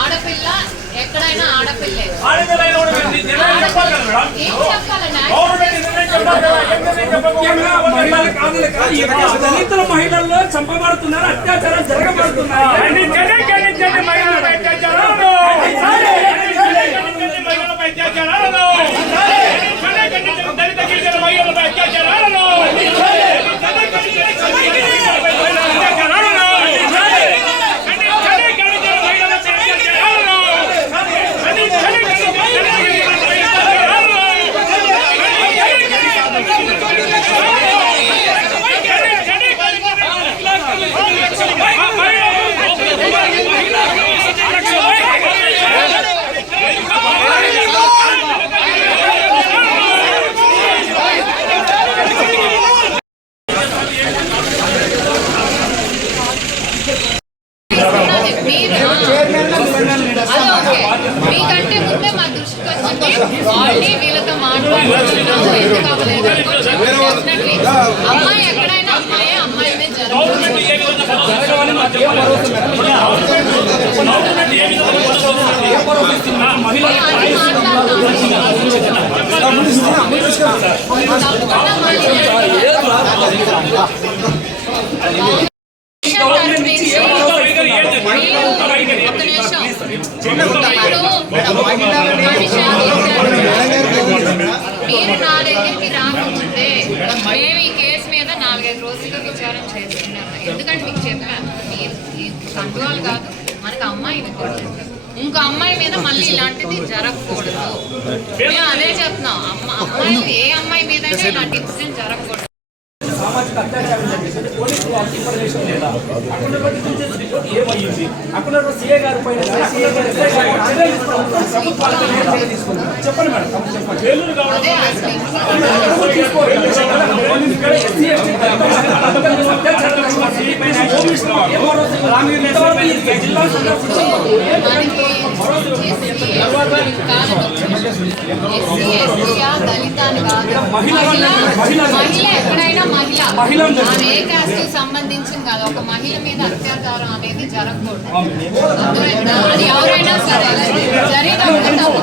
ఆడపిల్ల ఎక్కడైనా ఆడపిల్లే దళితుల మహిళల్లో చంపబడుతున్నారు, అత్యాచారం జరగబడుతున్నారు. మీకంటే ముందే మా దృష్టికి వచ్చింది. ఆల్రెడీ వీళ్ళతో మాట్లాడుతున్నాము. ఎందుకు అవ్వలేదు? అమ్మాయి ఎక్కడైనా అమ్మాయి మీద జరుగుతుంది. మీరు నా దగ్గరికి రాకముందే మేము ఈ కేసు మీద 4-5 రోజులుగా విచారం చేస్తున్నాము. ఎందుకంటే మీకు చెప్పాను, మీరు కంట్రోల్ కాదు, మనకు అమ్మాయి ఇంకో అమ్మాయి మీద మళ్ళీ ఇలాంటిది జరగకూడదు. మేము అదే చెప్తున్నాం. అమ్మాయి ఏ అమ్మాయి మీద ఇలాంటి ఇన్సిడెంట్ జరగకూడదు. సామాజిక అత్యాచారం జరిగింది, పోలీసు ఇన్ఫర్మేషన్ లేదా, అక్కడ ఏమయ్యింది, అక్కడ సీఏ గారి పైన చెప్పండి మేడం, చెప్పండి. ఎక్కడైనా మహిళ ఏ క్యాస్ట్ సంబంధించింది కాదు, ఒక మహిళ మీద అత్యాచారం అనేది జరగకూడదు. అది ఎవరైనా సరే జరిగినప్పుడు తప్పకుండా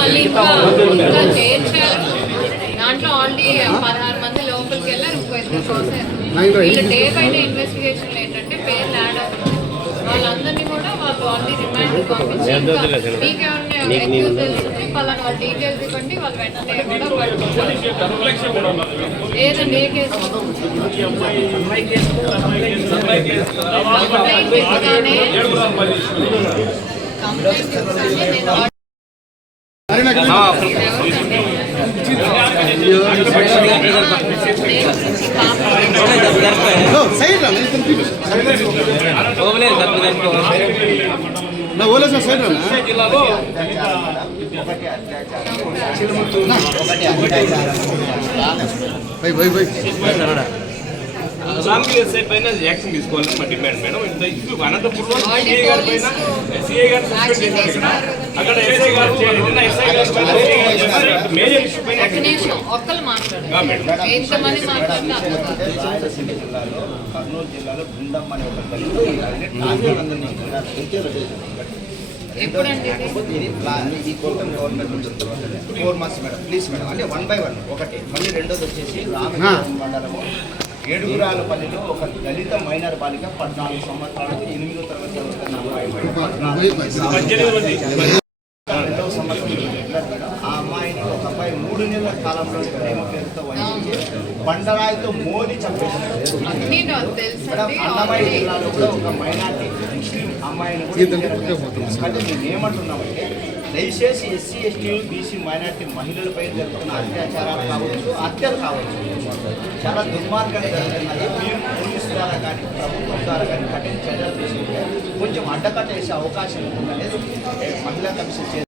మళ్ళీ ఇంకా చేర్చారు. దాంట్లో ఆల్రెడీ 16 మంది లోపలికి వెళ్ళారు, ఇంకో 2 కోసారు. వీళ్ళు డే బై డే ఇన్వెస్టిగేషన్లు ఏంటంటే పేర్లు యాడ్ అవుతుంది. వాళ్ళందరినీ కూడా వాళ్ళు ఆల్రెడీ రిమాండ్ పంపించి మీకేమన్నా accused తెలుసుకుని పలానా వాళ్ళ డీటెయిల్స్ ఇవ్వండి, వాళ్ళు వెంటనే కూడా పట్టుకుంటారు. ఏదండి ఏ కేసు? కంప్లైంట్ ఇవ్వగానే నేను ना बोले सर साइड रहना भाई भाई भाई రామ్గిరి ఎస్ఐ పైన యాక్షన్ తీసుకోవాలని మా డిమాండ్ మేడం. ఇంత ఇష్యూ అనంతపురంలో సిఐ గారి పైన సిఐ గారు సస్పెండ్ చేశారు. అక్కడ ఎస్ఐ గారు ఉన్న ఎస్ఐ గారి పైన మేజర్ ఇష్యూ పైన ఒక్క నిమిషం ఒక్కళ్ళు మాట్లాడారు. ఎంతమంది మాట్లాడితే రాయలసీమ జిల్లాలో కర్నూలు జిల్లాలో బృందం అనే ఒక ఎప్పుడండి ఇది ఈ కోటం గవర్నమెంట్ నుంచి 4 months మేడం. ప్లీజ్ మేడం, అంటే 1 by 1 ఒకటి. మళ్ళీ రెండోది వచ్చేసి రామగిరి మండలము ఏడుగురాలపల్లిలో ఒక దళిత మైనర్ బాలిక 14 సంవత్సరాలకు 8వ తరగతి చదువుతున్న అమ్మాయి మేడం. 2వ సంవత్సరం రెగ్యులర్ మేడం. ఆ అమ్మాయిని ఒక అబ్బాయి 3 నెలల కాలంలో ప్రేమ పేరుతో వంచించి బండరాయితో మోదీ చంపేశారు. అన్నీ నాకు తెలుసండి. మేడం, అన్నమయ్య జిల్లాలో కూడా ఒక మైనార్టీ ముస్లిం అమ్మాయిని కూడా అంటే మేము ఏమంటున్నామంటే దయచేసి ఎస్సీ ఎస్టీ బీసీ మైనార్టీ మహిళలపై జరుగుతున్న అత్యాచారాలు కావచ్చు, హత్యలు కావచ్చు, చాలా దుర్మార్గంగా జరుగుతున్నది. మీరు పోలీసు ద్వారా కానీ ప్రభుత్వం ద్వారా కానీ కఠిన చర్యలు తీసుకుంటే కొంచెం అడ్డకట్ట వేసే అవకాశం ఉందనేది మహిళా కమిషన్